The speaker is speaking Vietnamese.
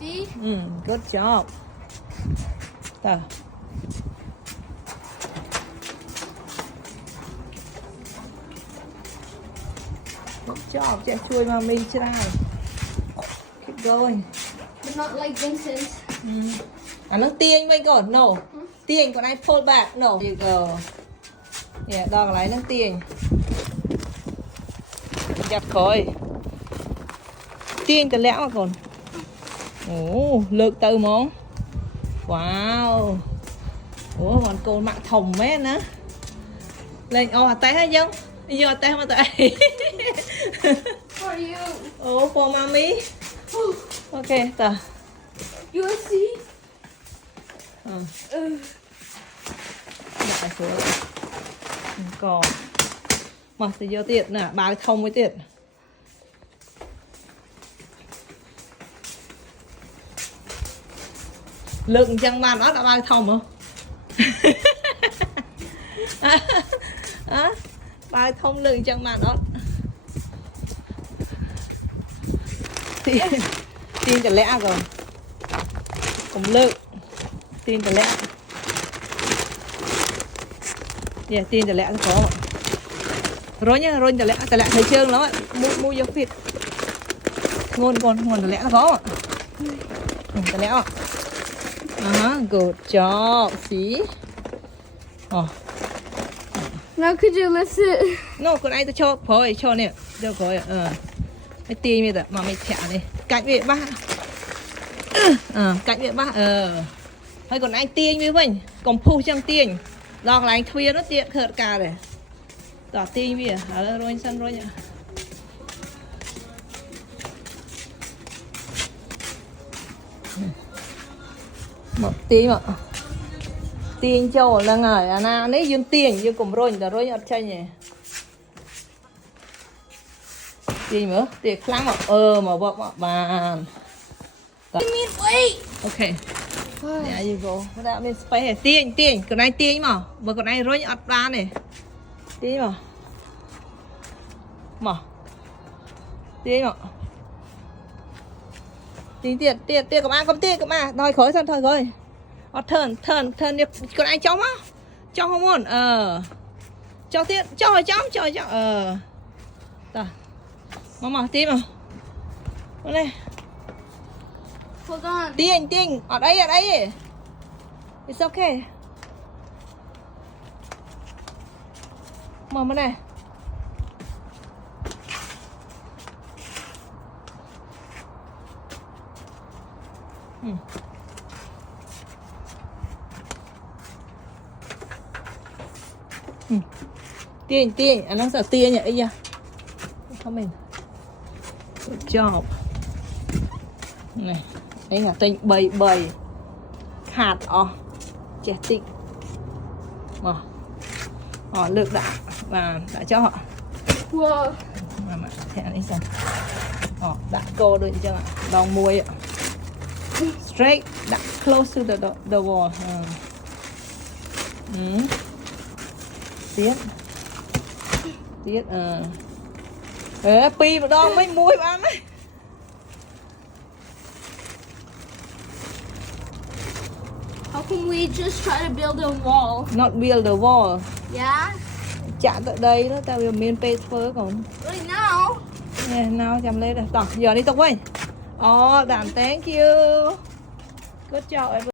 See? Good job. Tờ. Good job. Chạy chui mà mình try. Keep going. But not like Vincent. Nó tiên mình còn no. Tiên còn ai pull back no. You go. Yeah, đo lại nó tiên. Chặt khỏi. Tiên từ lẽ mà còn. Ồ, lược từ món. Wow. Ủa, bọn cô mặc thùng mấy nữa. Lên, tay hết không? Giờ tay mà tay. For you. Oh, for mommy. Okay, tờ. You wanna see? Lại xuống. Còn. Mà thì vô tiện nè, bà thông với tiện. Lượng chẳng bàn đó đã bà thông không? Bà thông lượng chẳng bàn đó. Tin cho lẽ rồi. Cùng lượng. Tin cho lẽ. Yeah, tin cho lẽ có mà. Rồi nhá, rồi cho lẽ thấy chương lắm ạ. Mua vô phịt. Nguồn cho lẽ có ạ. Cho lẽ ạ. Good job. See? Now could you listen? No, con ai cho phơi cho nè, cho phơi Cái tì mi mà mày thẻ đi. Cạnh việc ba. Cạnh việc ba. Thôi còn anh tiên với mình, còn phu trong tiên. Đọc là anh thuê nó tiện khợt cả này. Đỏ tiên vì rồi sân rồi nhá. Một tí mà. Tiên châu là ngời na lấy dương tiền dương cùng rồi ở trên nhỉ. Tiên nữa, tiệc lắm mà mà vợ bàn. Wait. Okay. There you go. That means space. Tiên, còn ai tiên mà. Mà còn ai rồi ọt ra này. Tiên mà. Mà. Tiên mà. Tiên cầm ăn. Thôi khỏi. Turn đi. Còn ai trong á? Trong không muốn. Cho tiên, cho. Tờ. Mà tiên mà. Ở đây. Hold on. Tiên, ở đây. It's okay. Mở này. Tiên, anh đang sợ tiên nhỉ giờ. Không mình. Good job. Này, đây là tinh bầy hạt trẻ tịnh lực đã và đã cho họ Whoa. mà thẻ này xong đã cô đừng cho ạ đòn mùi ạ straight đã close to the wall tiết pi mà đo mấy muối bạn ấy. How can we just try to build a wall? Not build the wall. Yeah? Chả tới đây đó, tao bây miền paper còn. Really now? Yeah, nào chăm lấy đây. Giờ đi tục quay. Thank you. Good job everyone.